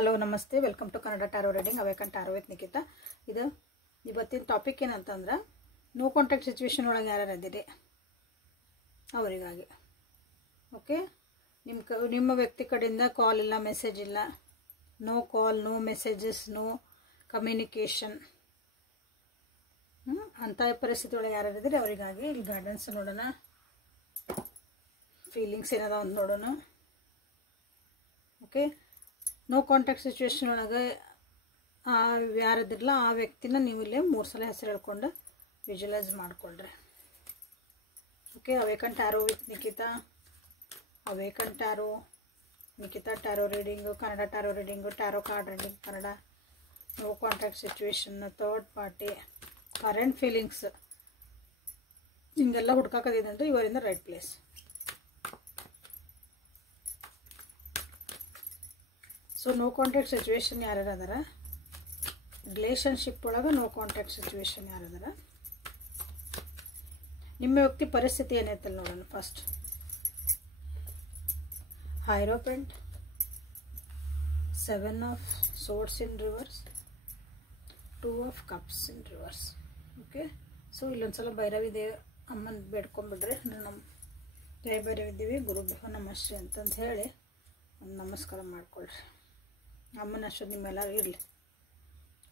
Hello ನಮಸ್ತೆ, welcome to Kannada tarot reading awaken tarot with Nikita. ಇದು ಇವತ್ತಿನ ಟಾಪಿಕ್ ಏನಂತಂದ್ರೆ, ನೋ ಕಾಂಟ್ಯಾಕ್ಟ್ ಸಿಚುವೇಶನ್ ಒಳಗೆ ಯಾರು ಇದ್ದೀರಿ ಅವರಿಗಾಗಿ. ಓಕೆ, ನಿಮ್ಮ ವ್ಯಕ್ತಿ ಕಡೆಯಿಂದ ಕಾಲ್ ಇಲ್ಲ, ಮೆಸೇಜ್ ಇಲ್ಲ, ನೋ ಕಾಲ್, ನೋ ಮೆಸೇಜಸ್, ನೋ ಕಮ್ಯುನಿಕೇಷನ್ ಅಂಥ ಪರಿಸ್ಥಿತಿ ಒಳಗೆ ಯಾರು ಇದ್ದೀರಿ ಅವರಿಗಾಗಿ ಇಲ್ಲಿ ಗೈಡೆನ್ಸ್ ನೋಡೋಣ. ಫೀಲಿಂಗ್ಸ್ ಏನದ ಒಂದು ನೋಡೋಣ. ಓಕೆ, ನೋ ಕಾಂಟ್ಯಾಕ್ಟ್ ಸಿಚುವೇಶನ್ ಒಳಗೆ ಯಾರಿದ್ರಲ್ಲ ಆ ವ್ಯಕ್ತಿನ ನೀವು ಇಲ್ಲೇ 3 ಸಲ ಹೆಸರು ಹೇಳ್ಕೊಂಡು ವಿಜುವಲೈಸ್ ಮಾಡಿಕೊಳ್ರಿ. Okay, awaken tarot with Nikhita, awaken tarot, Nikhita tarot reading, Kannada tarot reading, tarot card reading Kannada, no contact situation, third party, current feelings, ಹಿಂಗೆಲ್ಲ ಹುಡ್ಕಾಕದಿದೆ ಇವರಿಂದ right place. So no contact situation ಯಾರು ಅದಾರ, ರಿಲೇಷನ್ಶಿಪ್ ಒಳಗೆ ನೋ ಕಾಂಟ್ಯಾಕ್ಟ್ ಸಿಚುವೇಶನ್ ಯಾರು ಅದಾರ, ನಿಮ್ಮ ವ್ಯಕ್ತಿ ಪರಿಸ್ಥಿತಿ ಏನೈತಲ್ಲ ನೋಡೋಣ. First hierophant, 7 of swords in reverse, 2 of cups in reverse. Okay, so ಇಲ್ಲೊಂದ್ಸಲ ಭೈರವಿ ದೇವಿ ಅಮ್ಮನ ಬೇಡ್ಕೊಂಡ್ಬಿಡ್ರಿ. ನಮ್ಮ ಜಯ ಭೈರವಿ ದೇವಿ ಗುರುಭ್ಯೋ ನಮಸ್ತೆ ಅಂತಂದು ಹೇಳಿ ಒಂದು ನಮಸ್ಕಾರ ಮಾಡ್ಕೊಳ್ರಿ. ಅಮ್ಮನ ಅಷ್ಟು ನಿಮ್ಮೆಲ್ಲರೂ ಇರಲಿ.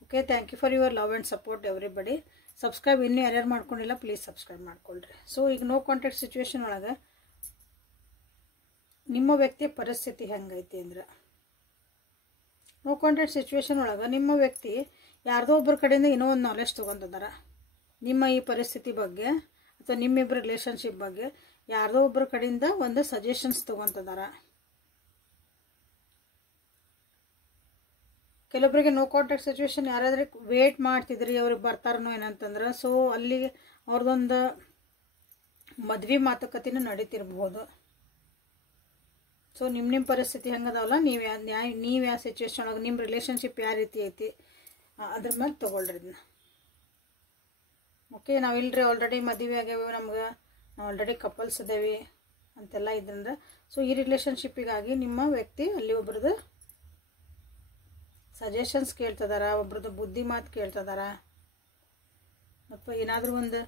Okay, thank you for your love and support everybody. Subscribe ಇನ್ನೂ ಯಾರ್ಯಾರು ಮಾಡ್ಕೊಂಡಿಲ್ಲ ಪ್ಲೀಸ್ ಸಬ್ಸ್ಕ್ರೈಬ್ ಮಾಡ್ಕೊಳ್ರಿ. ಸೊ ಈಗ ನೋ ಕಾಂಟ್ಯಾಕ್ಟ್ ಸಿಚುವೇಶನ್ ಒಳಗೆ ನಿಮ್ಮ ವ್ಯಕ್ತಿಯ ಪರಿಸ್ಥಿತಿ ಹೆಂಗೈತಿ ಅಂದ್ರೆ, ನೋ ಕಾಂಟ್ಯಾಕ್ಟ್ ಸಿಚುವೇಶನ್ ಒಳಗೆ ನಿಮ್ಮ ವ್ಯಕ್ತಿ ಯಾರ್ದೋ ಒಬ್ಬರ ಕಡೆಯಿಂದ ಏನೋ ಒಂದು ನಾಲೆಜ್ ತೊಗೊಂತದಾರ. ನಿಮ್ಮ ಈ ಪರಿಸ್ಥಿತಿ ಬಗ್ಗೆ ಅಥವಾ ನಿಮ್ಮಿಬ್ಬರ ರಿಲೇಷನ್ಶಿಪ್ ಬಗ್ಗೆ ಯಾರ್ದೋ ಒಬ್ಬರ ಕಡೆಯಿಂದ ಒಂದು ಸಜೆಷನ್ಸ್ ತೊಗೊಂತದಾರ. ಕೆಲವೊಬ್ಬರಿಗೆ ನೋ ಕಾಂಟ್ಯಾಕ್ಟ್ ಸಿಚುವೇಶನ್ ಯಾರಾದ್ರೆ ವೇಟ್ ಮಾಡ್ತಿದ್ರಿ ಅವ್ರಿಗೆ ಬರ್ತಾರನೋ ಏನಂತಂದ್ರೆ, ಸೊ ಅಲ್ಲಿ ಅವ್ರದ್ದೊಂದು ಮದ್ವೆ ಮಾತುಕತೆನೂ ನಡೀತಿರ್ಬೋದು. ಸೊ ನಿಮ್ಮ ಪರಿಸ್ಥಿತಿ ಹೆಂಗದಾವಲ್ಲ, ನೀವು ಯಾವ ಸಿಚುವೇಶನ್ ಒಳಗೆ ನಿಮ್ಮ ರಿಲೇಷನ್ಶಿಪ್ ಯಾವ ರೀತಿ ಐತಿ ಅದ್ರ ಮೇಲೆ ತೊಗೊಳ್ರಿ ಇದನ್ನ. ಓಕೆ, ನಾವಿಲ್ರಿ ಆಲ್ರೆಡಿ ಮದುವೆ ಆಗ್ಯಾವೆ, ನಮ್ಗೆ ನಾವು ಆಲ್ರೆಡಿ ಕಪಲ್ಸ್ ಅದೇವಿ ಅಂತೆಲ್ಲ ಇದ್ರಂದ್ರೆ, ಸೊ ಈ ರಿಲೇಷನ್ಶಿಪ್ಪಿಗಾಗಿ ನಿಮ್ಮ ವ್ಯಕ್ತಿ ಅಲ್ಲಿ ಒಬ್ರದ್ದು ಸಜೆಷನ್ಸ್ ಕೇಳ್ತದಾರ, ಒಬ್ರದ್ದು ಬುದ್ಧಿ ಮಾತು ಕೇಳ್ತದಾರ, ಅಥವಾ ಏನಾದರೂ ಒಂದು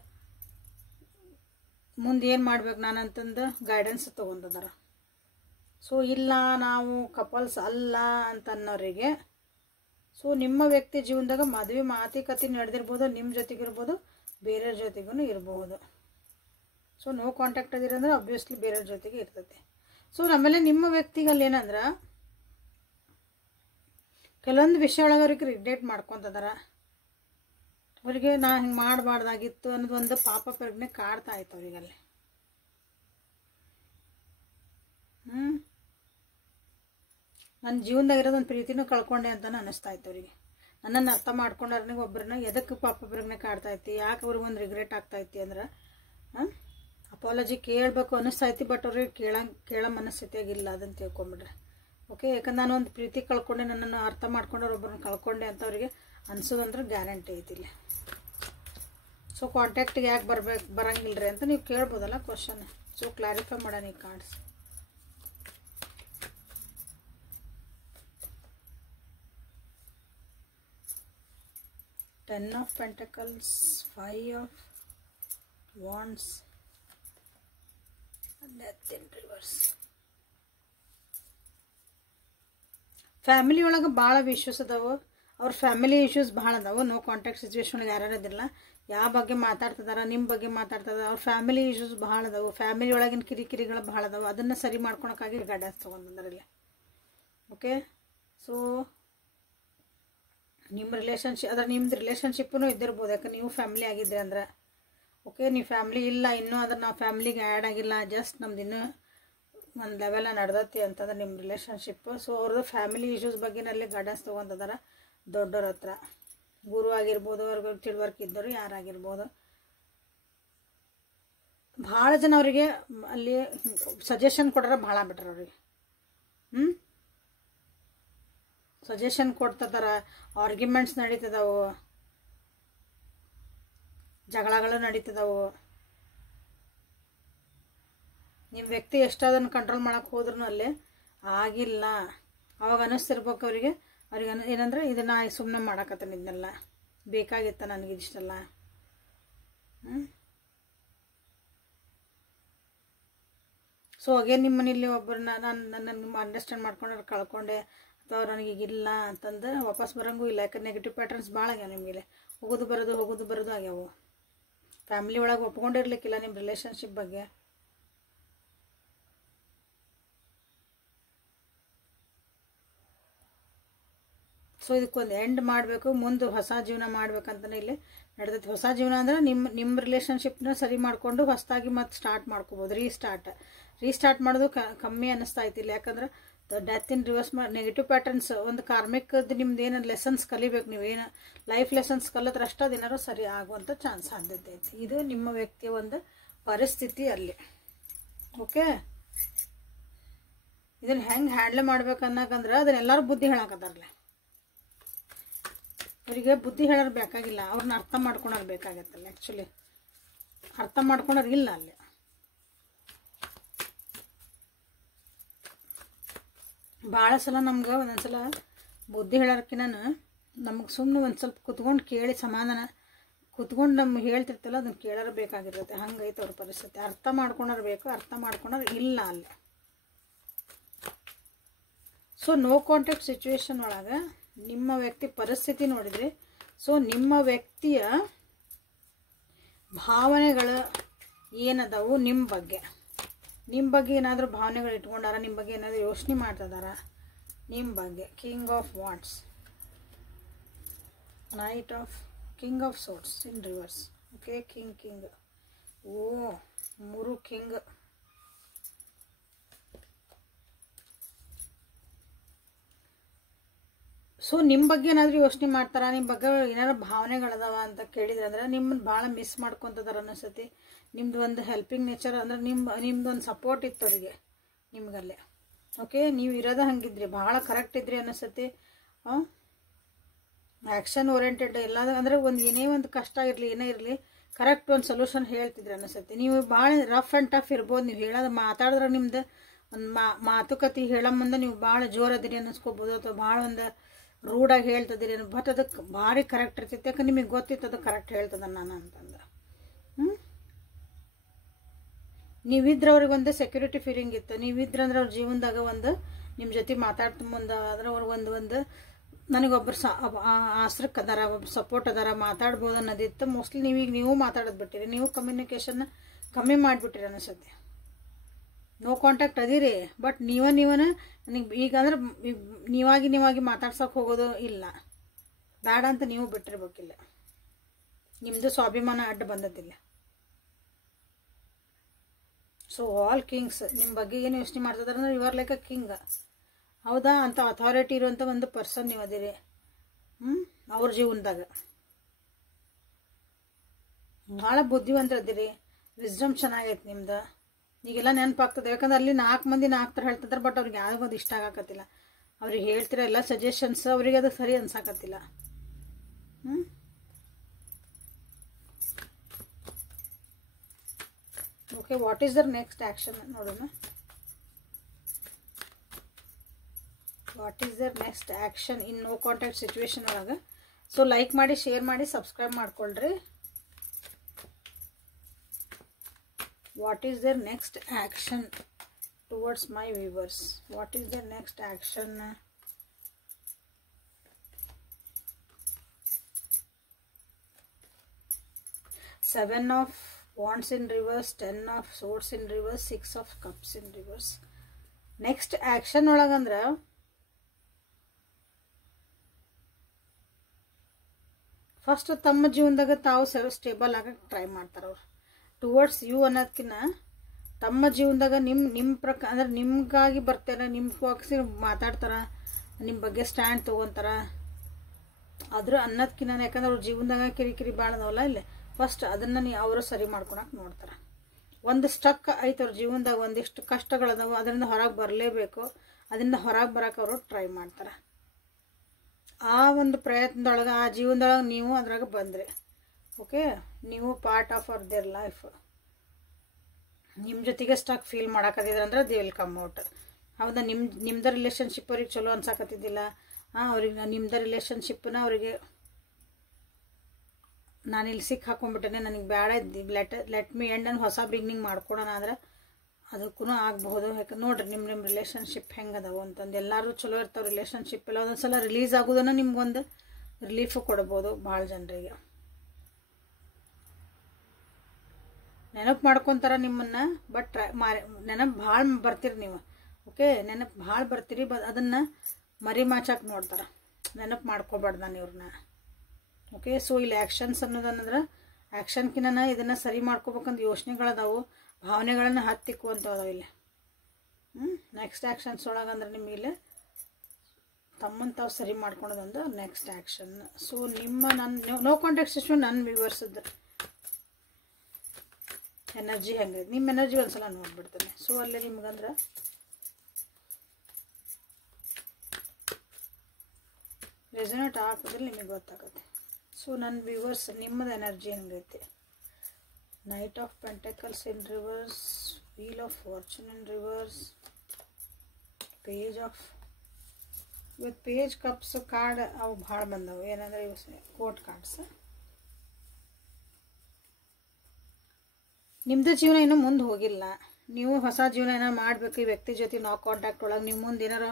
ಮುಂದೆ ಏನು ಮಾಡ್ಬೇಕು ನಾನಂತಂದು ಗೈಡೆನ್ಸ್ ತೊಗೊಂತದಾರ. ಸೊ ಇಲ್ಲ ನಾವು ಕಪಲ್ಸ್ ಅಲ್ಲ ಅಂತ ಅನ್ನೋರಿಗೆ, ಸೊ ನಿಮ್ಮ ವ್ಯಕ್ತಿ ಜೀವನದಾಗ ಮದುವೆ ಮಾತುಕತೆ ನಡೆದಿರ್ಬೋದು, ನಿಮ್ಮ ಜೊತೆಗಿರ್ಬೋದು, ಬೇರೆಯವ್ರ ಜೊತೆಗೂ ಇರಬಹುದು. ಸೊ ನೋ ಕಾಂಟ್ಯಾಕ್ಟ್ ಅದಿರಂದ್ರೆ ಅಬ್ವಿಯಸ್ಲಿ ಬೇರೆಯವ್ರ ಜೊತೆಗೆ ಇರ್ತೈತೆ. ಸೊ ಆಮೇಲೆ ನಿಮ್ಮ ವ್ಯಕ್ತಿಗಲ್ಲಿ ಏನಂದ್ರೆ ಕೆಲವೊಂದು ವಿಷಯ ಒಳಗೆ ಅವ್ರಿಗೆ ರಿಗ್ರೆಟ್ ಮಾಡ್ಕೊತದಾರ. ಅವರಿಗೆ ನಾ ಹಿಂಗೆ ಮಾಡಬಾರ್ದಾಗಿತ್ತು ಅನ್ನೋದು ಒಂದು ಪಾಪ ಪ್ರಜ್ಞೆ ಕಾಡ್ತಾ ಆಯ್ತು ಅವರಿಗಲ್ಲಿ. ನನ್ನ ಜೀವನದಾಗಿರೋದು ಒಂದು ಪ್ರೀತಿನೂ ಕಳ್ಕೊಂಡೆ ಅಂತ ಅನಿಸ್ತಾ ಇತ್ತು ಅವರಿಗೆ. ನನ್ನನ್ನು ಅರ್ಥ ಮಾಡ್ಕೊಂಡವ್ರನಿಗೆ ಒಬ್ಬರನ್ನ ಎದಕ್ಕೆ ಪಾಪ ಪ್ರಜ್ಞೆ ಕಾಡ್ತಾ ಐತಿ, ಯಾಕೆ ಅವ್ರಿಗೆ ಒಂದು ರಿಗ್ರೆಟ್ ಆಗ್ತಾಯಿತಿ ಅಂದ್ರೆ ಅಪಾಲಜಿ ಕೇಳಬೇಕು ಅನಿಸ್ತೈತಿ, ಬಟ್ ಅವ್ರಿಗೆ ಕೇಳೋ ಮನಸ್ಥಿತಿಯಾಗಿಲ್ಲ ಅದನ್ನು ತಿಳ್ಕೊಂಬಿಡ್ರಿ. ಓಕೆ, ಯಾಕಂದ್ರೆ ನಾನು ಒಂದು ಪ್ರೀತಿ ಕಳ್ಕೊಂಡೆ, ನನ್ನನ್ನು ಅರ್ಥ ಮಾಡ್ಕೊಂಡವ್ರು ಒಬ್ಬರನ್ನ ಕಳ್ಕೊಂಡೆ ಅಂತ ಅವ್ರಿಗೆ ಅನ್ಸೋದಂದ್ರೆ ಗ್ಯಾರಂಟಿ ಐತಿಲ್ಲ. ಸೊ ಕಾಂಟ್ಯಾಕ್ಟಿಗೆ ಯಾಕೆ ಬರಂಗಿಲ್ಲ ರೀ ಅಂತ ನೀವು ಕೇಳ್ಬೋದಲ್ಲ ಕ್ವಶನ್. ಸೊ ಕ್ಲಾರಿಫೈ ಮಾಡೋಣ ಈ cards. Ten of Pentacles, 5 of Wands, and Death in reverse. Family ಒಳಗೆ ಭಾಳ ಇಶ್ಯೂಸ್ ಅದಾವೆ, ಅವ್ರ ಫ್ಯಾಮಿಲಿ ಇಶ್ಯೂಸ್ ಭಾಳ ಅದಾವೆ. ನೋ ಕಾಂಟ್ಯಾಕ್ಟ್ ಸಿಚುವೇಶನ್ ಯಾರು ಇದಿಲ್ಲ, ಯಾವ ಬಗ್ಗೆ ಮಾತಾಡ್ತಿದಾರ, ನಿಮ್ಮ ಬಗ್ಗೆ ಮಾತಾಡ್ತದ, ಅವ್ರ ಫ್ಯಾಮಿಲಿ ಇಶ್ಯೂಸ್ ಭಾಳ ಅದಾವೆ, ಫ್ಯಾಮಿಲಿ ಒಳಗಿನ ಕಿರಿಕಿರಿಗಳು ಭಾಳ ಅದಾವೆ. ಅದನ್ನು ಸರಿ ಮಾಡ್ಕೊಳಕ್ಕಾಗಿ ಗೈಡೆನ್ಸ್ ತೊಗೊಂಡ್ಬಂದ್ರಲ್ಲಿ. ಓಕೆ, ಸೊ ನಿಮ್ಮ ರಿಲೇಷನ್ಶಿಪ್ ಅದ್ರ ನಿಮ್ದು ರಿಲೇಷನ್ಶಿಪ್ಪೂ ಇದ್ದಿರ್ಬೋದು, ಯಾಕೆ ನೀವು ಫ್ಯಾಮಿಲಿ ಆಗಿದ್ರಿ ಅಂದ್ರೆ. ಓಕೆ, ನೀವು ಫ್ಯಾಮಿಲಿ ಇಲ್ಲ ಇನ್ನೂ ಅದ್ರ ನಾವು ಫ್ಯಾಮಿಲಿಗೆ ಆ್ಯಡ್ ಆಗಿಲ್ಲ, ಜಸ್ಟ್ ನಮ್ದು ಇನ್ನೂ ಒಂದು ಲೆವೆಲ ನಡೆದತಿ ಅಂತಂದ್ರೆ ನಿಮ್ಮ ರಿಲೇಷನ್ಶಿಪ್. ಸೊ ಅವ್ರದ್ದು ಫ್ಯಾಮಿಲಿ ಇಶ್ಯೂಸ್ ಬಗ್ಗೆನಲ್ಲಿ ಗೈಡೆನ್ಸ್ ತೊಗೊಂತದಾರ ದೊಡ್ಡವ್ರ ಹತ್ರ, ಗುರು ಆಗಿರ್ಬೋದು, ಅವ್ರಿಗೆ ತಿಳುವಳಿಕೆ ಇದ್ದವರು ಯಾರಾಗಿರ್ಬೋದು. ಭಾಳ ಜನ ಅವರಿಗೆ ಅಲ್ಲಿ ಸಜೆಷನ್ ಕೊಡ್ರೆ ಭಾಳ ಬೆಟರ್ ಅವ್ರಿಗೆ. ಸಜೆಷನ್ ಕೊಡ್ತದಾರ, ಆರ್ಗ್ಯುಮೆಂಟ್ಸ್ ನಡೀತದವು, ಜಗಳಗಳು ನಡೀತದವು. ನಿಮ್ಮ ವ್ಯಕ್ತಿ ಎಷ್ಟಾದನ್ನು ಕಂಟ್ರೋಲ್ ಮಾಡೋಕೆ ಹೋದ್ರೂ ಅಲ್ಲಿ ಆಗಿಲ್ಲ. ಅವಾಗ ಅನ್ನಿಸ್ತಿರ್ಬೇಕು ಅವರಿಗೆ ಅವ್ರಿಗೆ ಏನಂದ್ರೆ ಇದನ್ನು ಸುಮ್ಮನೆ ಮಾಡಾಕತ್ತಾನೆ, ಇದನ್ನೆಲ್ಲ ಬೇಕಾಗಿತ್ತ ನನಗಿದಿಷ್ಟೆಲ್ಲ. ಸೊ ಅಗೇನ್ ನಿಮ್ಮ ಮನೇಲಿ ಒಬ್ಬರನ್ನ ನನ್ನ ಅಂಡರ್ಸ್ಟ್ಯಾಂಡ್ ಮಾಡ್ಕೊಂಡ್ರೆ ಕಳ್ಕೊಂಡೆ ಅಥವಾ ಅವ್ರು ನನಗೀಗಿಲ್ಲ ಅಂತಂದು ವಾಪಸ್ ಬರೋಂಗೂ ಇಲ್ಲ. ಯಾಕಂದ್ರೆ ನೆಗೆಟಿವ್ ಪ್ಯಾಟರ್ನ್ಸ್ ಭಾಳ ಆಗ್ಯಾವ ನಿಮಗೆ. ಹೋಗೋದು ಬರೋದು ಆಗ್ಯಾವು. ಫ್ಯಾಮಿಲಿ ಒಳಗೆ ಒಪ್ಕೊಂಡಿರ್ಲಿಕ್ಕಿಲ್ಲ ನಿಮ್ಮ ರಿಲೇಷನ್ಶಿಪ್ ಬಗ್ಗೆ. ಸೊ ಇದಕ್ಕೊಂದು ಎಂಡ್ ಮಾಡಬೇಕು, ಮುಂದೆ ಹೊಸ ಜೀವನ ಮಾಡ್ಬೇಕಂತಲೇ ಇಲ್ಲಿ ನಡೆದೈತಿ. ಹೊಸ ಜೀವನ ಅಂದ್ರೆ ನಿಮ್ಮ ರಿಲೇಷನ್ಶಿಪ್ನ ಸರಿ ಮಾಡಿಕೊಂಡು ಹೊಸದಾಗಿ ಮತ್ತೆ ಸ್ಟಾರ್ಟ್ ಮಾಡ್ಕೋಬೋದು. ರೀಸ್ಟಾರ್ಟ್ ಮಾಡೋದು ಕಮ್ಮಿ ಅನ್ನಿಸ್ತಾ ಐತಿಲ್ಲ. ಯಾಕಂದ್ರೆ death in reverse negative patterns ಒಂದು ಕಾರ್ಮಿಕದ ನಿಮ್ದು ಏನು ಲೆಸನ್ಸ್ ಕಲಿಬೇಕು. ನೀವೇನು ಲೈಫ್ ಲೆಸನ್ಸ್ ಕಲಿದ್ರೆ ಅಷ್ಟು ಅದೇನಾದ್ರು ಸರಿ ಆಗುವಂಥ ಸಾಧ್ಯತೆ ಐತಿ. ಇದು ನಿಮ್ಮ ವ್ಯಕ್ತಿಯ ಒಂದು ಪರಿಸ್ಥಿತಿ ಅಲ್ಲಿ. ಓಕೆ, ಇದನ್ನು ಹೆಂಗೆ ಹ್ಯಾಂಡ್ಲ್ ಮಾಡ್ಬೇಕು ಅನ್ನೋಕಂದ್ರೆ ಅದನ್ನೆಲ್ಲರೂ ಬುದ್ಧಿ ಹೇಳಕತ್ತಾರಲ್ಲ. ಅವರಿಗೆ ಬುದ್ಧಿ ಹೇಳೋರು ಬೇಕಾಗಿಲ್ಲ, ಅವ್ರನ್ನ ಅರ್ಥ ಮಾಡ್ಕೊಳೋರು ಬೇಕಾಗತ್ತಲ್ಲ. ಆ್ಯಕ್ಚುಲಿ ಅರ್ಥ ಮಾಡ್ಕೊಳೋರು ಇಲ್ಲ ಅಲ್ಲಿ. ಭಾಳ ಸಲ ನಮ್ಗೆ ಒಂದೊಂದ್ಸಲ ಬುದ್ಧಿ ಹೇಳೋರ್ಕಿನ ನಮಗೆ ಸುಮ್ಮನೆ ಒಂದು ಸ್ವಲ್ಪ ಕುತ್ಕೊಂಡು ಕೇಳಿ ಸಮಾಧಾನ ಕುತ್ಕೊಂಡು ನಮ್ಗೆ ಹೇಳ್ತಿರ್ತಲ್ಲ ಅದನ್ನು ಕೇಳೋರು ಬೇಕಾಗಿರುತ್ತೆ. ಹಂಗೈತೆ ಅವ್ರ ಪರಿಸ್ಥಿತಿ. ಅರ್ಥ ಮಾಡ್ಕೊಳೋರು ಬೇಕು, ಅರ್ಥ ಮಾಡ್ಕೊಳೋರು ಇಲ್ಲ ಅಲ್ಲಿ. ಸೊ ನೋ ಕಾಂಟ್ಯಾಕ್ಟ್ ಸಿಚುವೇಶನ್ ಒಳಗೆ ನಿಮ್ಮ ವ್ಯಕ್ತಿ ಪರಿಸ್ಥಿತಿ ನೋಡಿದ್ರಿ. ಸೊ ನಿಮ್ಮ ವ್ಯಕ್ತಿಯ ಭಾವನೆಗಳು ಏನದಾವು ನಿಮ್ಮ ಬಗ್ಗೆ ಏನಾದರೂ ಭಾವನೆಗಳು ಇಟ್ಕೊಂಡಾರ, ನಿಮ್ಮ ಬಗ್ಗೆ ಏನಾದರೂ ಯೋಚನೆ ಮಾಡ್ತಿದಾರ ನಿಮ್ಮ ಬಗ್ಗೆ. King of wands, knight of king of swords in reverse. Okay, king ಓ 3 ಕಿಂಗ್. ಸೊ ನಿಮ್ಮ ಬಗ್ಗೆ ಏನಾದರೂ ಯೋಚನೆ ಮಾಡ್ತಾರ, ನಿಮ್ಮ ಬಗ್ಗೆ ಏನಾದ್ರು ಭಾವನೆಗಳದಾವ ಅಂತ ಕೇಳಿದ್ರೆ ಅಂದ್ರೆ ನಿಮ್ಮನ್ನು ಭಾಳ ಮಿಸ್ ಮಾಡ್ಕೊತದಾರ ಅನ್ನಿಸ್ತೈತಿ. ನಿಮ್ದು ಒಂದು ಹೆಲ್ಪಿಂಗ್ ನೇಚರ್ ಅಂದ್ರೆ ನಿಮ್ದು ಒಂದು ಸಪೋರ್ಟ್ ಇತ್ತು ಅವರಿಗೆ ನಿಮ್ಗಲ್ಲೇ. ಓಕೆ, ನೀವು ಇರೋದು ಹಂಗಿದ್ರಿ, ಭಾಳ ಕರೆಕ್ಟ್ ಇದ್ರಿ ಅನ್ನಿಸ್ತೈತಿ. ಆ್ಯಕ್ಷನ್ ಓರಿಯೆಂಟೆಡ್ ಎಲ್ಲ ಅಂದ್ರೆ ಒಂದು ಏನೇ ಒಂದು ಕಷ್ಟ ಇರಲಿ ಏನೇ ಇರಲಿ ಕರೆಕ್ಟ್ ಒಂದು ಸೊಲ್ಯೂಷನ್ ಹೇಳ್ತಿದ್ರಿ ಅನ್ನಿಸ್ತೈತಿ. ನೀವು ಭಾಳ ರಫ್ ಆ್ಯಂಡ್ ಟಫ್ ಇರ್ಬೋದು. ನೀವು ಹೇಳೋದು ಮಾತಾಡಿದ್ರೆ ನಿಮ್ದು ಒಂದು ಮಾತುಕತೆ ಹೇಳೋ ಮುಂದೆ ನೀವು ಭಾಳ ಜೋರದಿರಿ ಅನ್ನಿಸ್ಕೋಬೋದು, ಅಥವಾ ಭಾಳ ಒಂದು ರೂಢಾಗಿ ಹೇಳ್ತದಿರಿ. ಬಟ್ ಅದಕ್ಕೆ ಭಾರಿ ಕರೆಕ್ಟ್ ಇರ್ತೈತಿ. ಯಾಕೆ ನಿಮಗೆ ಗೊತ್ತಿತ್ತು ಅದು ಕರೆಕ್ಟ್ ಹೇಳ್ತದ ನಾನು ಅಂತಂದ್ರೆ. ನೀವಿದ್ರೆ ಅವ್ರಿಗೆ ಒಂದು ಸೆಕ್ಯೂರಿಟಿ ಫೀಲಿಂಗ್ ಇತ್ತು. ನೀವಿದ್ರೆ ಅಂದ್ರೆ ಅವ್ರ ಜೀವನದಾಗ ಒಂದು ನಿಮ್ಮ ಜೊತೆ ಮಾತಾಡ್ತ ಮುಂದೆ ಆದ್ರೆ ಅವ್ರು ಒಂದು ನನಗೊಬ್ಬರು ಆಶ್ರಕ್ಕೆ ಅದಾರ, ಒಬ್ಬರು ಸಪೋರ್ಟ್ ಅದಾರ, ಮಾತಾಡ್ಬೋದು ಅನ್ನೋದಿತ್ತು. ಮೋಸ್ಟ್ಲಿ ನೀವು ಮಾತಾಡೋದು ಬಿಟ್ಟಿರಿ, ನೀವು ಕಮ್ಯುನಿಕೇಷನ್ನ ಕಮ್ಮಿ ಮಾಡಿಬಿಟ್ಟಿರಿ ಅನಿಸುತ್ತೆ. ನೋ ಕಾಂಟ್ಯಾಕ್ಟ್ ಅದಿರಿ, ಬಟ್ ನೀವನ ನನಗೆ ಈಗ ಅಂದ್ರೆ ನೀವಾಗಿ ಮಾತಾಡ್ಸೋಕೆ ಹೋಗೋದು ಇಲ್ಲ, ಬೇಡ ಅಂತ ನೀವು ಬಿಟ್ಟಿರ್ಬೇಕಿಲ್ಲ. ನಿಮ್ಮದು ಸ್ವಾಭಿಮಾನ ಅಡ್ಡ ಬಂದದ್ದಿಲ್ಲ. ಸೊ ಆಲ್ ಕಿಂಗ್ಸ್ ನಿಮ್ಮ ಬಗ್ಗೆ ಏನು ಯೋಚನೆ ಮಾಡ್ತಿದಾರೆ ಅಂದ್ರೆ you are like a king. ಹೌದಾ, ಅಂತ ಅಥಾರಿಟಿ ಇರುವಂಥ ಒಂದು ಪರ್ಸನ್ ನೀವು ಅದಿರಿ ಅವ್ರ ಜೀವನದಾಗ. ಭಾಳ ಬುದ್ಧಿವಂತರದಿರಿ, ವಿಸ್ಡಮ್ ಚೆನ್ನಾಗೈತೆ ನಿಮ್ದು. ಈಗೆಲ್ಲ ನೆನಪಾಗ್ತದೆ. ಯಾಕಂದ್ರೆ ಅಲ್ಲಿ 4 ಮಂದಿ 4 ಥರ ಹೇಳ್ತಿದ್ದಾರೆ, ಬಟ್ ಅವ್ರಿಗೆ ಯಾವ್ದು ಇಷ್ಟ ಆಗಾಕತ್ತಿಲ್ಲ. ಅವ್ರಿಗೆ ಹೇಳ್ತಿರ ಎಲ್ಲ ಸಜೆಷನ್ಸ್ ಅವ್ರಿಗೆ ಅದು ಸರಿ ಅನ್ಸಾಕತ್ತಿಲ್ಲ. Okay, what is there next action ನೋಡೋಣ. What is there next action in no contact situation ಒಳಗೆ. ಸೊ ಲೈಕ್ ಮಾಡಿ, ಶೇರ್ ಮಾಡಿ, ಸಬ್ಸ್ಕ್ರೈಬ್ ಮಾಡ್ಕೊಳ್ರಿ. What is their next action towards my viewers? What is their next action? Seven of Wands in reverse, 10 of Swords in reverse, 6 of Cups in reverse. Next action ಒಳಗಂದ್ರ first ತಮ್ಮ ಜೀವನದಾಗ ತಾವು stable ಆಗಕ್ಕೆ try ಮಾಡ್ತಾರೆ ಅವ್ರು. Towards you ಅನ್ನೋದಕ್ಕಿಂತ ತಮ್ಮ ಜೀವನದಾಗ ನಿಮ್ಮ ಪ್ರಕಾರ ಅಂದ್ರೆ ನಿಮ್ಗಾಗಿ ಬರ್ತಾರೆ, ನಿಮ್ಗೋಗಿಸಿ ಮಾತಾಡ್ತಾರ, ನಿಮ್ಮ ಬಗ್ಗೆ ಸ್ಟ್ಯಾಂಡ್ ತೊಗೊತಾರ. ಆದ್ರೆ ಅನ್ನೋದಕ್ಕಿಂತ ಯಾಕಂದ್ರೆ ಅವ್ರ ಜೀವನದಾಗ ಕಿರಿಕಿರಿ ಬಾಳದವಲ್ಲ ಇಲ್ಲಿ, ಫಸ್ಟ್ ಅದನ್ನು ಅವರು ಸರಿ ಮಾಡ್ಕೊಳಕ್ಕೆ ನೋಡ್ತಾರೆ. ಒಂದು ಸ್ಟಕ್ ಐತೆ ಅವ್ರ ಜೀವನದಾಗ, ಒಂದಿಷ್ಟು ಕಷ್ಟಗಳದಾವು, ಅದರಿಂದ ಹೊರಗೆ ಬರಲೇಬೇಕು. ಅದರಿಂದ ಹೊರಗೆ ಬರೋಕೆ ಅವರು ಟ್ರೈ ಮಾಡ್ತಾರೆ. ಆ ಒಂದು ಪ್ರಯತ್ನದೊಳಗೆ ಆ ಜೀವನದೊಳಗೆ ನೀವು ಅದ್ರಾಗ ಬಂದ್ರಿ. ಓಕೆ, ನೀವು part of our their life. ನಿಮ್ಮ ಜೊತೆಗೆ ಸ್ಟಾಕ್ ಫೀಲ್ ಮಾಡಾಕತ್ತಿದ್ರೆ ಅಂದ್ರೆ ದೇ ವಿಲ್ ಕಮ್ ಔಟ್. ಹೌದಾ, ನಿಮ್ದು ರಿಲೇಷನ್ಶಿಪ್ ಅವ್ರಿಗೆ ಚಲೋ ಅನ್ಸಾಕತ್ತಿದ್ದಿಲ್ಲ, ಅವ್ರಿಗೆ ನಿಮ್ಮದು ರಿಲೇಷನ್ಶಿಪ್ಪನ್ನ ಅವರಿಗೆ ನಾನಿಲ್ಲಿ ಸಿಕ್ಕ ಹಾಕೊಂಡ್ಬಿಟ್ಟೇನೆ, ನನಗೆ ಬೇಡ ಲೆಟ್ ಮಿ ಎಂಡ್ ಹೊಸ ಬಿಗ್ನಿಂಗ್ ಮಾಡ್ಕೊಡೋಣ ಅಂದ್ರೆ ಅದಕ್ಕೂ ಆಗಬಹುದು. ಯಾಕಂದ್ರೆ ನೋಡ್ರಿ ನಿಮ್ಮ ರಿಲೇಷನ್ಶಿಪ್ ಹೆಂಗೆ ಅದಾವು ಅಂತಂದು. ಎಲ್ಲರೂ ಚಲೋ ಇರ್ತಾವೆ ರಿಲೇಷನ್ಶಿಪ್ ಎಲ್ಲ. ಒಂದೊಂದ್ಸಲ ರಿಲೀಸ್ ಆಗೋದನ್ನು ನಿಮ್ಗೊಂದು ರಿಲೀಫು ಕೊಡ್ಬೋದು ಭಾಳ ಜನರಿಗೆ. ನೆನಪು ಮಾಡ್ಕೊತಾರ ನಿಮ್ಮನ್ನು, ಬಟ್ ನೆನಪು ಭಾಳ ಬರ್ತೀರಿ ನೀವು. ಓಕೆ, ನೆನಪು ಭಾಳ ಬರ್ತೀರಿ, ಅದನ್ನು ಮರಿ ಮಾಚಾಕ್ ನೋಡ್ತಾರೆ. ನೆನಪು ಮಾಡ್ಕೋಬಾರ್ದು ನಾನು ಇವ್ರನ್ನ. ಓಕೆ, ಸೊ ಇಲ್ಲಿ ಆ್ಯಕ್ಷನ್ಸ್ ಅನ್ನೋದನ್ನಂದ್ರೆ ಆ್ಯಕ್ಷನ್ಕಿನ್ನ ಇದನ್ನು ಸರಿ ಮಾಡ್ಕೋಬೇಕಂತ ಯೋಚನೆಗಳದಾವು, ಭಾವನೆಗಳನ್ನು ಹತ್ತಿಕ್ಕುವಂಥವು ಇಲ್ಲಿ. ನೆಕ್ಸ್ಟ್ ಆ್ಯಕ್ಷನ್ಸ್ ಒಳಗಂದ್ರೆ ನಿಮಗಿಲ್ಲಿ ತಮ್ಮನ್ನು ತಾವು ಸರಿ ಮಾಡ್ಕೊಳೋದೊಂದು ನೆಕ್ಸ್ಟ್ ಆ್ಯಕ್ಷನ್. ಸೊ ನನ್ನ ನೋ ಕಾಂಟ್ಯಾಕ್ಟ್ ಸಿಚುವೇಶನ್ ನನ್ನ ವ್ಯೂವರ್ಸದ್ದು ಎನರ್ಜಿ ಹೆಂಗೆ, ನಿಮ್ಮ ಎನರ್ಜಿ ಒಂದ್ಸಲ ನೋಡ್ಬಿಡ್ತೇನೆ. ಸೊ ಅಲ್ಲೇ ನಿಮ್ಗಂದ್ರೆ ರೆಸನೇಟ್ ಹಾಕಿದ್ರೆ ನಿಮಗೆ ಗೊತ್ತಾಗುತ್ತೆ. ಸೊ ನನ್ನ ವ್ಯೂವರ್ಸ್ ನಿಮ್ಮದು ಎನರ್ಜಿ ಹೆಂಗೈತಿ. Knight of pentacles in reverse, wheel of fortune in reverse, page of ಇವತ್ತು ಪೇಜ್ ಕಪ್ಸ್ ಕಾರ್ಡ್ ಅವು ಭಾಳ ಬಂದವು. ಏನಂದರೆ ಇವು ಕೋರ್ಟ್ ಕಾರ್ಡ್ಸ್. ನಿಮ್ಮದು ಜೀವನ ಇನ್ನೂ ಮುಂದೆ ಹೋಗಿಲ್ಲ, ನೀವು ಹೊಸ ಜೀವನ ಏನೋ ಮಾಡಬೇಕು. ಈ ವ್ಯಕ್ತಿ ಜೊತೆ ನೋ ಕಾಂಟ್ಯಾಕ್ಟ್ ಒಳಗೆ ನೀವು ಮುಂದೆ ಏನಾರು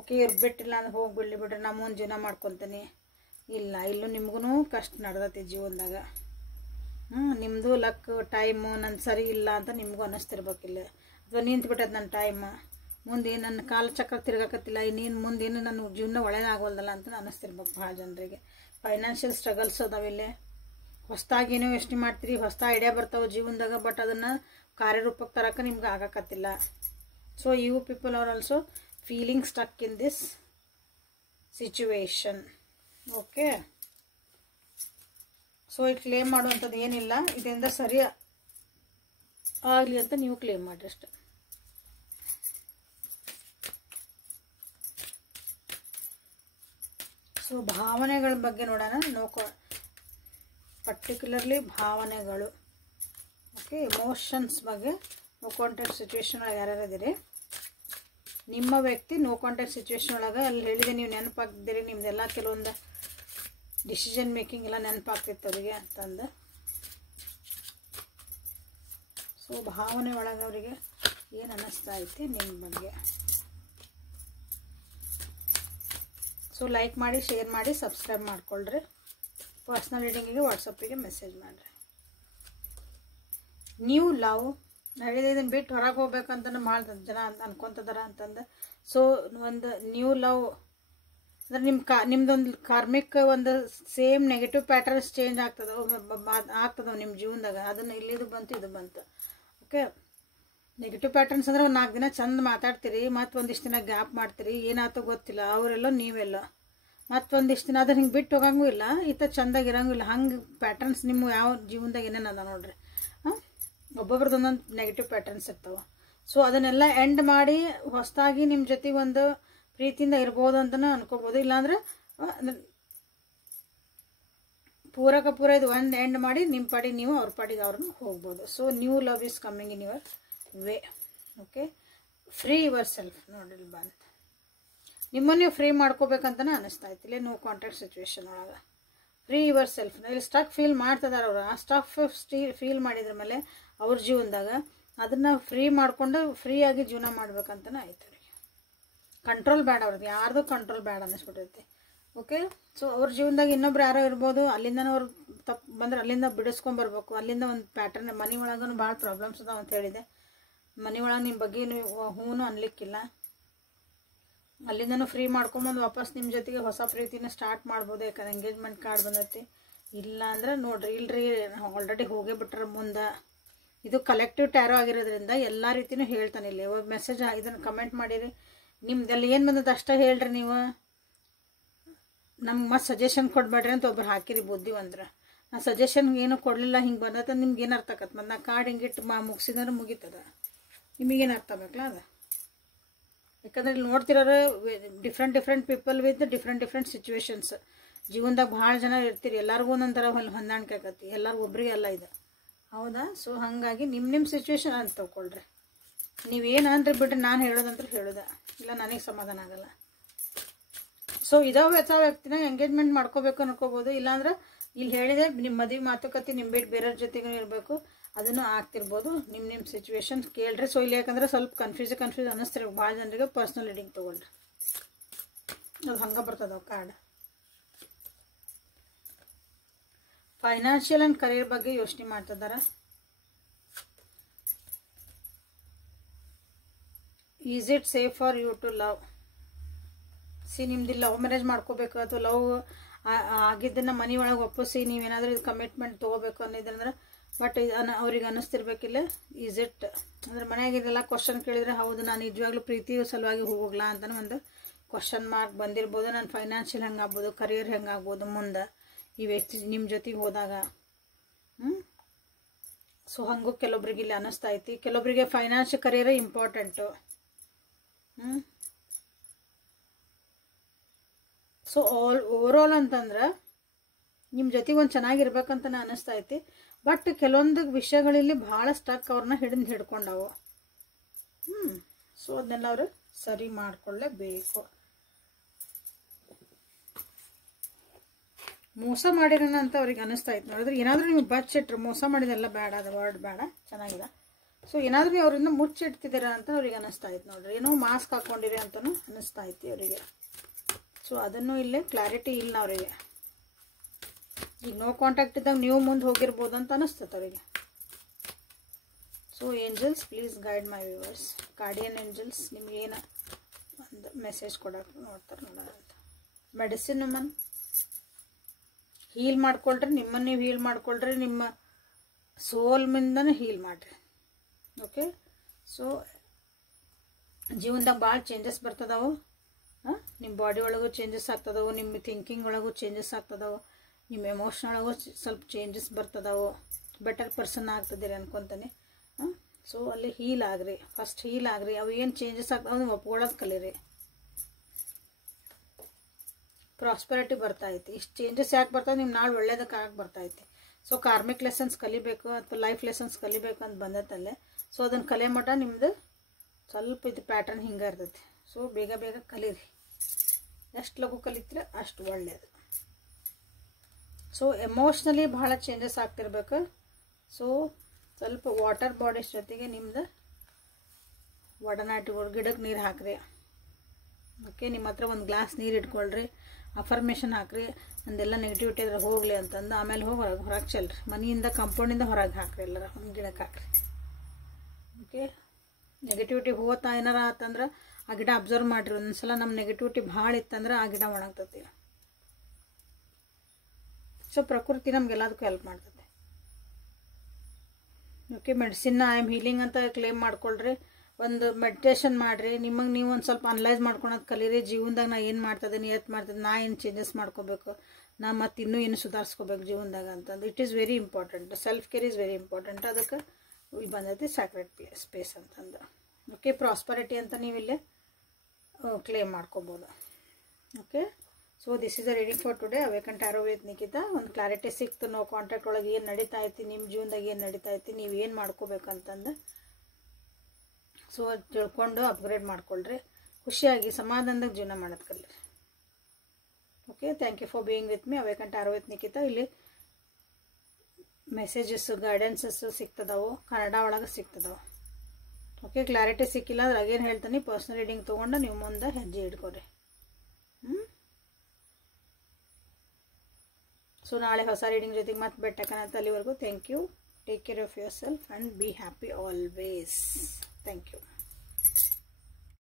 ಓಕೆ ಇವ್ರು ಬಿಟ್ಟಿಲ್ಲ ಅಂದ್ರೆ ಹೋಗಿ ಬಿಡ್ರಿ ನಾ ಮುಂದೆ ಜೀವನ ಮಾಡ್ಕೊತೀನಿ. ಇಲ್ಲ, ಇಲ್ಲೂ ನಿಮ್ಗೂ ಕಷ್ಟ ನಡೆದೈತಿ ಜೀವನದಾಗ. ನಿಮ್ಮದು ಲಕ್ ಟೈಮು ನನ್ನ ಸರಿ ಇಲ್ಲ ಅಂತ ನಿಮಗೂ ಅನ್ನಿಸ್ತಿರ್ಬೇಕಿಲ್ಲ. ಅಥವಾ ನಿಂತ್ಬಿಟ್ಟದ ನನ್ನ ಟೈಮ್, ಮುಂದೆ ನನ್ನ ಕಾಲ ಚಕ್ರ ತಿರ್ಗಾಕತ್ತಿಲ್ಲ, ಇನ್ನೇನು ಮುಂದೇನು ನನ್ನ ಜೀವನ ಒಳ್ಳೇದಾಗೋಲ್ದಲ್ಲ ಅಂತ ಅನ್ನಿಸ್ತಿರ್ಬೇಕು ಭಾಳ ಜನರಿಗೆ. ಫೈನಾನ್ಷಿಯಲ್ ಸ್ಟ್ರಗಲ್ಸ್ ಅದಾವಿಲ್ಲಿ. ಹೊಸದಾಗಿ ಏನೋ ಯೋಚನೆ ಮಾಡ್ತೀರಿ, ಹೊಸ ಐಡಿಯಾ ಬರ್ತಾವೆ ಜೀವನದಾಗ, ಬಟ್ ಅದನ್ನು ಕಾರ್ಯರೂಪಕ್ಕೆ ತರಕ್ಕೆ ನಿಮ್ಗೆ ಆಗಕತ್ತಿಲ್ಲ. So you people are also feeling stuck in this situation. Okay, so ಇದು ಕ್ಲೇಮ್ ಮಾಡುವಂಥದ್ದು ಏನಿಲ್ಲ, ಇದರಿಂದ ಸರಿ ಆಗಲಿ ಅಂತ ನೀವು ಕ್ಲೇಮ್ ಮಾಡಿರಿ ಅಷ್ಟೆ. ಸೊ ಭಾವನೆಗಳ ಬಗ್ಗೆ ನೋಡೋಣ. ಪರ್ಟಿಕ್ಯುಲರ್ಲಿ ಭಾವನೆಗಳು. ಓಕೆ, ಎಮೋಷನ್ಸ್ ಬಗ್ಗೆ ನೋ ಕಾಂಟ್ಯಾಕ್ಟ್ ಸಿಚುವೇಶನ್ ಒಳಗೆ ಯಾರ್ಯಾರು ಇದ್ದೀರಿ, ನಿಮ್ಮ ವ್ಯಕ್ತಿ ನೋ ಕಾಂಟ್ಯಾಕ್ಟ್ ಸಿಚುವೇಶನ್ ಒಳಗೆ ಅಲ್ಲಿ ಹೇಳಿದೆ ನೀವು ನೆನಪಾಗ್ದಿರಿ, ನಿಮ್ದೆಲ್ಲ ಕೆಲವೊಂದು ಡಿಸಿಷನ್ ಮೇಕಿಂಗ್ ಎಲ್ಲ ನೆನಪಾಗ್ತಿತ್ತು ಅವರಿಗೆ ಅಂತಂದು. ಸೊ ಭಾವನೆ ಒಳಗೆ ಅವರಿಗೆ ಏನು ಅನ್ನಿಸ್ತಾ ಐತಿ ನಿಮ್ಮ ಬಗ್ಗೆ. ಸೊ ಲೈಕ್ ಮಾಡಿ, ಶೇರ್ ಮಾಡಿ, ಸಬ್ಸ್ಕ್ರೈಬ್ ಮಾಡ್ಕೊಳ್ರಿ. ಪರ್ಸ್ನಲ್ ರೀಡಿಂಗಿಗೆ ವಾಟ್ಸಪ್ಪಿಗೆ ಮೆಸೇಜ್ ಮಾಡಿರಿ. ನ್ಯೂ ಲವ್ ಹೇಳಿದೆ, ಇದನ್ನು ಬಿಟ್ಟು ಹೊರಗೆ ಹೋಗ್ಬೇಕಂತ ಭಾಳ ಜನ ಅನ್ಕೊತಿದಾರ ಅಂತಂದು. ಸೊ ಒಂದು ನ್ಯೂ ಲವ್ ಅಂದ್ರೆ ನಿಮ್ದೊಂದು ಕಾರ್ಮಿಕ್ ಒಂದು ಸೇಮ್ ನೆಗೆಟಿವ್ ಪ್ಯಾಟರ್ನ್ಸ್ ಚೇಂಜ್ ಆಗ್ತದವು ನಿಮ್ಮ ಜೀವನದಾಗ. ಅದನ್ನು ಇಲ್ಲಿದು ಬಂತು, ಇದು ಬಂತು. ಓಕೆ, ನೆಗೆಟಿವ್ ಪ್ಯಾಟರ್ನ್ಸ್ ಅಂದ್ರೆ ಒಂದು 4 ದಿನ ಚಂದ ಮಾತಾಡ್ತೀರಿ, ಮತ್ತು ಒಂದಿಷ್ಟು ದಿನ ಗ್ಯಾಪ್ ಮಾಡ್ತೀರಿ, ಏನಾಯ್ತೋ ಗೊತ್ತಿಲ್ಲ, ಅವರೆಲ್ಲ ನೀವೆಲ್ಲ ಮತ್ತೊಂದಿಷ್ಟು ದಿನ ಅದನ್ನ ಹಿಂಗೆ ಬಿಟ್ಟು ಹೋಗಂಗೂ ಇಲ್ಲ, ಈತ ಚಂದಾಗಿ ಇರೋಂಗೂ ಇಲ್ಲ. ಹಂಗೆ ಪ್ಯಾಟರ್ನ್ಸ್ ನಿಮ್ಮ ಯಾವ ಜೀವನದಾಗ ಏನೇನು ಅದ ನೋಡ್ರಿ. ಒಬ್ಬೊಬ್ರದ್ದು ಒಂದೊಂದು ನೆಗೆಟಿವ್ ಪ್ಯಾಟರ್ನ್ಸ್ ಇರ್ತಾವೆ. ಸೊ ಅದನ್ನೆಲ್ಲ ಎಂಡ್ ಮಾಡಿ ಹೊಸದಾಗಿ ನಿಮ್ಮ ಜೊತೆ ಒಂದು ಪ್ರೀತಿಯಿಂದ ಇರ್ಬೋದು ಅಂತಲೂ ಅನ್ಕೋಬೋದು. ಇಲ್ಲಾಂದ್ರೆ ಪೂರ ಇದು ಒಂದು ಎಂಡ್ ಮಾಡಿ ನಿಮ್ಮ ಪಾಡಿಗೆ ನೀವು ಅವ್ರ ಪಾಡಿಗೆ ಅವ್ರನ್ನ ಹೋಗ್ಬೋದು. So new love is coming in your way. Okay, free your self. ನೋಡ್ರಿ ಬಂತು, ನಿಮ್ಮನ್ನು ನೀವು ಫ್ರೀ ಮಾಡ್ಕೋಬೇಕಂತನೇ ಅನ್ನಿಸ್ತಾ ಇತ್ತಿಲ್ಲ ನೋ ಕಾಂಟ್ಯಾಕ್ಟ್ ಸಿಚುವೇಶನ್ ಒಳಗೆ. ಫ್ರೀ ಯುವರ್ ಸೆಲ್ಫ್ ಇಲ್ಲಿ ಸ್ಟಕ್ ಫೀಲ್ ಮಾಡ್ತಿದಾರೆ ಅವರು. ಆ ಸ್ಟಫ್ ಫೀಲ್ ಮಾಡಿದ್ರ ಮೇಲೆ ಅವ್ರ ಜೀವನದಾಗ ಅದನ್ನು ಫ್ರೀ ಮಾಡಿಕೊಂಡು ಫ್ರೀಯಾಗಿ ಜೀವನ ಮಾಡ್ಬೇಕಂತನೇ ಆಯ್ತು ಅವ್ರಿಗೆ. ಕಂಟ್ರೋಲ್ ಬೇಡ ಅವ್ರಿಗೆ, ಯಾರ್ದು ಕಂಟ್ರೋಲ್ ಬೇಡ ಅನ್ನಿಸ್ಬಿಟ್ಟೈತಿ. ಓಕೆ, ಸೊ ಅವ್ರ ಜೀವನದಾಗ ಇನ್ನೊಬ್ರು ಯಾರೋ ಇರ್ಬೋದು, ಅಲ್ಲಿಂದನೂ ಅವ್ರು ತಪ್ಪು ಬಂದ್ರೆ ಅಲ್ಲಿಂದ ಬಿಡಿಸ್ಕೊಂಬರ್ಬೇಕು. ಅಲ್ಲಿಂದ ಒಂದು ಪ್ಯಾಟರ್ನ್. ಮನೆ ಒಳಗೂ ಭಾಳ ಪ್ರಾಬ್ಲಮ್ಸ್ ಅದಾವ ಅಂತ ಹೇಳಿದೆ. ಮನೆ ಒಳಗೆ ನಿಮ್ಮ ಬಗ್ಗೆ ನೀವು ಹೂನು ಅನ್ಲಿಕ್ಕಿಲ್ಲ. ಅಲ್ಲಿಂದನೂ ಫ್ರೀ ಮಾಡ್ಕೊಂಬಂದು ವಾಪಸ್ ನಿಮ್ಮ ಜೊತೆಗೆ ಹೊಸ ಪ್ರೀತಿನ ಸ್ಟಾರ್ಟ್ ಮಾಡ್ಬೋದು. ಯಾಕಂದ್ರೆ ಎಂಗೇಜ್ಮೆಂಟ್ ಕಾರ್ಡ್ ಬಂದೈತಿ. ಇಲ್ಲ ಅಂದ್ರೆ ನೋಡ್ರಿ, ಇಲ್ರಿ ಆಲ್ರೆಡಿ ಹೋಗೇ ಬಿಟ್ರೆ ಮುಂದೆ. ಇದು ಕಲೆಕ್ಟಿವ್ ಟ್ಯಾರೋ ಆಗಿರೋದ್ರಿಂದ ಎಲ್ಲ ರೀತಿಯೂ ಹೇಳ್ತಾನೆ ಇಲ್ಲಿ. ಮೆಸೇಜ್ ಇದನ್ನು ಕಮೆಂಟ್ ಮಾಡಿರಿ, ನಿಮ್ದೆಲ್ಲ ಏನು ಬಂದದ್ದು ಅಷ್ಟೇ ಹೇಳ್ರಿ. ನೀವು ನಮ್ಗೆ ಮತ್ತೆ ಸಜೆಷನ್ ಕೊಡ್ಬೇಡ್ರಿ ಅಂತ ಒಬ್ರು ಹಾಕಿರಿ ಬುದ್ಧಿವಂತರ. ನಾ ಸಜೆಷನ್ ಏನು ಕೊಡಲಿಲ್ಲ, ಹಿಂಗೆ ಬಂದತ್ತ ನಿಮ್ಗೆ ಏನು ಅರ್ಥ ಆಕತ್ತೆ. ಮತ್ತು ನಾ ಕಾರ್ಡ್ ಹಿಂಗಿಟ್ಟು ಮುಗಿಸಿದ್ರೆ ಮುಗೀತದ. ನಿಮಗೇನು ಅರ್ಥ ಆಗ್ಬೇಕಲ್ಲ ಅದು. ಯಾಕಂದ್ರೆ ಇಲ್ಲಿ ನೋಡ್ತಿರೋರು different people with different situations. ಜೀವನದಾಗ ಭಾಳ ಜನ ಇರ್ತೀರಿ, ಎಲ್ಲರಿಗೂ ಒಂದೊಂಥರ ಹೊಂದಾಣಿಕೆ ಆಕತಿ. ಎಲ್ಲರಿಗೂ ಒಬ್ರಿಗೆ ಎಲ್ಲ ಇದೆ, ಹೌದಾ? ಸೊ ಹಾಗಾಗಿ ನಿಮ್ಮ ಸಿಚುವೇಶನ್ ಅಂತ ತಗೊಳ್ರಿ. ನೀವೇನು ಅಂದ್ರೆ ಬಿಡ್ರಿ, ನಾನು ಹೇಳೋದಂತ ಹೇಳೋದ ಇಲ್ಲ, ನನಗೆ ಸಮಾಧಾನ ಆಗಲ್ಲ. ಸೊ ಇದಾವ ಹೊಸ ವ್ಯಕ್ತಿನ ಎಂಗೇಜ್ಮೆಂಟ್ ಮಾಡ್ಕೋಬೇಕು ಅನ್ಕೋಬೋದು. ಇಲ್ಲಾಂದ್ರೆ ಇಲ್ಲಿ ಹೇಳಿದೆ ನಿಮ್ಮ ಮದುವೆ ಮಾತುಕತೆ ನಿಮ್ಮ ಬಿಟ್ಟು ಬೇರೆಯವ್ರ ಜೊತೆಗೂ ಇರಬೇಕು, ಅದನ್ನು ಆಗ್ತಿರ್ಬೋದು. ನಿಮ್ಮ ಸಿಚುವೇಶನ್ ಕೇಳ್ರಿ. ಸೊ ಇಲ್ಲಿ ಯಾಕಂದ್ರೆ ಸ್ವಲ್ಪ ಕನ್ಫ್ಯೂಸ್ ಅನ್ನಿಸ್ತಿರ್ಬೇಕು ಭಾಳ ಜನರಿಗೆ. ಪರ್ಸ್ನಲ್ ರೀಡಿಂಗ್ ತೊಗೊಳ್ರಿ, ಅದು ಹಂಗೆ ಬರ್ತದವು ಕಾರ್ಡ್. ಫೈನಾನ್ಷಿಯಲ್ ಆ್ಯಂಡ್ ಕರಿಯರ್ ಬಗ್ಗೆ ಯೋಚನೆ ಮಾಡ್ತಿದ್ದಾರೆ. Is it safe for you to love? ನಿಮ್ದು ಲವ್ ಮ್ಯಾರೇಜ್ ಮಾಡ್ಕೋಬೇಕು ಅಥವಾ ಲವ್ ಆಗಿದ್ದನ್ನು ಮನೆ ಒಳಗೆ ಒಪ್ಪಿಸಿ ನೀವೇನಾದರೂ ಇದು ಕಮಿಟ್ಮೆಂಟ್ ತೊಗೋಬೇಕು ಅನ್ನೋದಂದ್ರೆ, ಬಟ್ ಅವ್ರಿಗೆ ಅನ್ನಿಸ್ತಿರ್ಬೇಕಿಲ್ಲ ಈಸ್ ಇಟ್ ಅಂದ್ರೆ ಮನೆಯಾಗಿದ್ದೆಲ್ಲ ಕ್ವಶನ್ ಕೇಳಿದರೆ ಹೌದು ನಾನು ನಿಜವಾಗ್ಲೂ ಪ್ರೀತಿ ಸಲುವಾಗಿ ಹೋಗ್ಲಾ ಅಂತಲೂ ಒಂದು ಕ್ವಶನ್ ಮಾರ್ಕ್ ಬಂದಿರ್ಬೋದು. ನಾನು ಫೈನಾನ್ಷಿಯಲ್ ಹೆಂಗಾಗ್ಬೋದು, ಕರಿಯರ್ ಹೆಂಗಾಗ್ಬೋದು ಮುಂದೆ ಈ ವ್ಯಕ್ತಿ ನಿಮ್ಮ ಜೊತೆಗೆ ಹೋದಾಗ. ಸೊ ಹಂಗೂ ಕೆಲವೊಬ್ರಿಗೆ ಇಲ್ಲಿ ಅನ್ನಿಸ್ತಾ ಐತಿ. ಕೆಲವೊಬ್ಬರಿಗೆ ಫೈನಾನ್ಷಿಯಲ್ ಕರಿಯರೇ ಇಂಪಾರ್ಟೆಂಟು. ಸೊ ಓವರಾಲ್ ಅಂತಂದ್ರೆ ನಿಮ್ಮ ಜೊತೆಗೆ ಒಂದು ಚೆನ್ನಾಗಿರ್ಬೇಕಂತ ಅನ್ನಿಸ್ತಾ ಐತಿ. ಬಟ್ ಕೆಲವೊಂದು ವಿಷಯಗಳಲ್ಲಿ ಭಾಳ ಸ್ಟಕ್ ಅವ್ರನ್ನ ಹಿಡ್ಕೊಂಡವು. ಸೊ ಅದನ್ನೆಲ್ಲ ಅವರು ಸರಿ ಮಾಡಿಕೊಳ್ಳೇಬೇಕು. ಮೋಸ ಮಾಡಿರೋಣ ಅಂತ ಅವ್ರಿಗೆ ಅನ್ನಿಸ್ತಾ ಇತ್ತು ನೋಡಿದ್ರೆ. ಏನಾದರೂ ನೀವು ಬಚ್ಚಿಟ್ರು, ಮೋಸ ಮಾಡಿದೆಲ್ಲ ಬೇಡ, ಅದು ವರ್ಡ್ ಬೇಡ, ಚೆನ್ನಾಗಿದೆ. ಸೊ ಏನಾದರೂ ನೀವು ಅವರಿಂದ ಮುಚ್ಚಿಡ್ತಿದ್ದೀರ ಅಂತ ಅವ್ರಿಗೆ ಅನ್ನಿಸ್ತಾ ಇತ್ತು ನೋಡ್ರಿ. ಏನೋ ಮಾಸ್ಕ್ ಹಾಕ್ಕೊಂಡಿರಿ ಅಂತಲೂ ಅನ್ನಿಸ್ತಾ ಐತಿ ಅವರಿಗೆ. ಸೊ ಅದನ್ನು ಇಲ್ಲೇ ಕ್ಲಾರಿಟಿ ಇಲ್ಲ ಅವರಿಗೆ. ಈಗ ನೋ ಕಾಂಟ್ಯಾಕ್ಟ್ ಇದ್ದಾಗ ನೀವು ಮುಂದೆ ಹೋಗಿರ್ಬೋದು ಅಂತ ಅನ್ನಿಸ್ತದೆ ಅವರಿಗೆ. So angels please guide my viewers. Guardian angels ನಿಮ್ಗೇನು ಒಂದು ಮೆಸೇಜ್ ಕೊಡೋಕೆ ನೋಡ್ತಾರೆ ನೋಡೋಣ ಅಂತ. ಮೆಡಿಸಿನ್ ವುಮನ್ ಹೀಲ್ ಮಾಡ್ಕೊಳ್ರಿ, ನಿಮ್ಮನ್ನು ನೀವು ಹೀಲ್ ಮಾಡ್ಕೊಳ್ರಿ, ನಿಮ್ಮ ಸೋಲ್ಮಿಂದನೂ ಹೀಲ್ ಮಾಡಿರಿ. ಓಕೆ. ಸೊ ಜೀವನದಾಗ ಭಾಳ ಚೇಂಜಸ್ ಬರ್ತದವು. ನಿಮ್ಮ ಬಾಡಿ ಒಳಗೂ ಚೇಂಜಸ್ ಆಗ್ತದವು, ನಿಮ್ಮ ಥಿಂಕಿಂಗ್ ಒಳಗೂ ಚೇಂಜಸ್ ಆಗ್ತದವು, ನಿಮ್ಮ ಎಮೋಷನ್ ಒಳಗೂ ಸ್ವಲ್ಪ ಚೇಂಜಸ್ ಬರ್ತದವು. ಬೆಟರ್ ಪರ್ಸನ್ ಆಗ್ತದಿರಿ ಅನ್ಕೊತಾನೆ. ಸೊ ಅಲ್ಲಿ ಹೀಲ್ ಆಗ್ರಿ, ಫಸ್ಟ್ ಹೀಲ್ ಆಗ್ರಿ. ಅವು ಏನು ಚೇಂಜಸ್ ಆಗ್ತಾವೆ ಅದನ್ನು ಒಪ್ಕೊಳ್ಳೋದು ಕಲೀರಿ. ಪ್ರಾಸ್ಪರಿಟಿ ಬರ್ತೈತಿ. ಇಷ್ಟು ಚೇಂಜಸ್ ಯಾಕೆ ಬರ್ತಾವೆ, ನಿಮ್ಮ ನಾಳೆ ಒಳ್ಳೇದಕ್ಕಾಗಿ ಬರ್ತೈತಿ. ಸೊ ಕಾರ್ಮಿಕ್ ಲೆಸನ್ಸ್ ಕಲಿಬೇಕು ಅಥವಾ ಲೈಫ್ ಲೆಸನ್ಸ್ ಕಲಿಬೇಕು ಅಂತ ಬಂದತ್ತಲ್ಲೇ. ಸೊ ಅದನ್ನು ಕಲಿಯೋ ಮಟ್ಟ ನಿಮ್ಮದು ಸ್ವಲ್ಪ ಇದು ಪ್ಯಾಟರ್ನ್ ಹಿಂಗೆ ಇರ್ತೈತಿ. ಸೊ ಬೇಗ ಬೇಗ ಕಲೀರಿ. ಎಷ್ಟು ಲಘು ಕಲಿತೀರ ಅಷ್ಟು ಒಳ್ಳೆಯದು. ಸೊ ಎಮೋಷ್ನಲಿ ಭಾಳ ಚೇಂಜಸ್ ಆಗ್ತಿರ್ಬೇಕು. ಸೊ ಸ್ವಲ್ಪ ವಾಟರ್ ಬಾಡೀಸ್ ಜೊತೆಗೆ ನಿಮ್ದು ಒಡನಾಟ ಗಿಡಕ್ಕೆ ನೀರು ಹಾಕ್ರಿ. ಓಕೆ. ನಿಮ್ಮ ಹತ್ರ ಒಂದು ಗ್ಲಾಸ್ ನೀರು ಇಟ್ಕೊಳ್ರಿ, ಅಫರ್ಮೇಷನ್ ಹಾಕ್ರಿ, ನಂದೆಲ್ಲ ನೆಗೆಟಿವಿಟಿ ಇದ್ರೆ ಹೋಗಲಿ ಅಂತಂದು. ಆಮೇಲೆ ಹೋಗಿ ಹೊರಗೆ ಚೆಲ್ರಿ. ಮನೆಯಿಂದ ಕಂಪೌಂಡಿಂದ ಹೊರಗೆ ಹಾಕ್ರಿ, ಎಲ್ಲರ ಒಂದು ಗಿಡಕ್ಕೆ ಹಾಕ್ರಿ. ಓಕೆ. ನೆಗೆಟಿವಿಟಿ ಹೋಗ್ತಾ ಏನಾರ ಆತಂದ್ರೆ ಆ ಗಿಡ ಅಬ್ಸರ್ವ್ ಮಾಡಿರಿ. ಒಂದ್ಸಲ ನಮ್ಮ ನೆಗೆಟಿವಿಟಿ ಭಾಳ ಇತ್ತಂದ್ರೆ ಆ ಗಿಡ ಒಣಗ್ತತಿ. ಸೊ ಪ್ರಕೃತಿ ನಮ್ಗೆಲ್ಲದಕ್ಕೂ ಹೆಲ್ಪ್ ಮಾಡ್ತದೆ. ಓಕೆ. ಮೆಡಿಸಿನ್ನ ಐ ಆಮ್ ಹೀಲಿಂಗ್ ಅಂತ ಕ್ಲೇಮ್ ಮಾಡ್ಕೊಳ್ರಿ. ಒಂದು ಮೆಡಿಟೇಷನ್ ಮಾಡಿರಿ. ನಿಮಗೆ ನೀವು ಒಂದು ಸ್ವಲ್ಪ ಅನಲೈಸ್ ಮಾಡ್ಕೊಳೋದು ಕಲೀರಿ. ಜೀವನದಾಗ ನಾ ಏನು ಮಾಡ್ತದೆ, ಎತ್ತು ಮಾಡ್ತದೆ, ನಾ ಏನು ಚೇಂಜಸ್ ಮಾಡ್ಕೋಬೇಕು, ನಾ ಮತ್ತು ಇನ್ನೂ ಏನು ಸುಧಾರಿಸ್ಕೋಬೇಕು ಜೀವನದಾಗ ಅಂತಂದು. It is very important. Self care is very important. ಅದಕ್ಕೆ ಇಲ್ಲಿ ಬಂದೈತಿ ಸ್ಯಾಕ್ರೆಡ್ ಸ್ಪೇಸ್ ಅಂತಂದು. ಓಕೆ. ಪ್ರಾಸ್ಪರಿಟಿ ಅಂತ ನೀವು ಇಲ್ಲಿ ಕ್ಲೇಮ್ ಮಾಡ್ಕೋಬೋದು. Okay. So this is a reading for today. Awaken tarot with Nikita. ಒಂದು ಕ್ಲಾರಿಟಿ ಸಿಕ್ತು. ನೋ ಕಾಂಟ್ಯಾಕ್ಟ್ ಒಳಗೆ ಏನು ನಡೀತಾ ಐತಿ, ನಿಮ್ಮ ಜೀವನದಾಗ ಏನು ನಡೀತಾ ಐತಿ, ನೀವು ಏನು ಮಾಡ್ಕೋಬೇಕಂತಂದು. ಸೊ ತಿಳ್ಕೊಂಡು ಅಪ್ಗ್ರೇಡ್ ಮಾಡ್ಕೊಳ್ರಿ. ಖುಷಿಯಾಗಿ ಸಮಾಧಾನದಾಗ ಜೀವನ ಮಾಡೋದು ಕಲೀರಿ. Okay. Thank you for being with me. Awaken tarot with Nikita. ಇಲ್ಲಿ ಮೆಸೇಜಸ್ಸು ಗೈಡೆನ್ಸಸ್ಸು ಸಿಗ್ತದವು, ಕನ್ನಡ ಒಳಗೆ ಸಿಗ್ತದವು. ಓಕೆ. ಕ್ಲಾರಿಟಿ ಸಿಕ್ಕಿಲ್ಲ ಅಂದ್ರೆ ಅಗೇನು ಹೇಳ್ತೀನಿ, ಪರ್ಸ್ನಲ್ ರೀಡಿಂಗ್ ತೊಗೊಂಡು ನೀವು ಮುಂದೆ ಹೆಜ್ಜೆ ಇಟ್ಕೊರಿ. ಸೊ ನಾಳೆ ಹೊಸ ರೀಡಿಂಗ್ ಜೊತೆಗೆ ಮತ್ತೆ ಬೆಟ್ಟಕನಂತ. ಅಲ್ಲಿವರೆಗೂ thank you. Take care of yourself and be happy always. Thank you.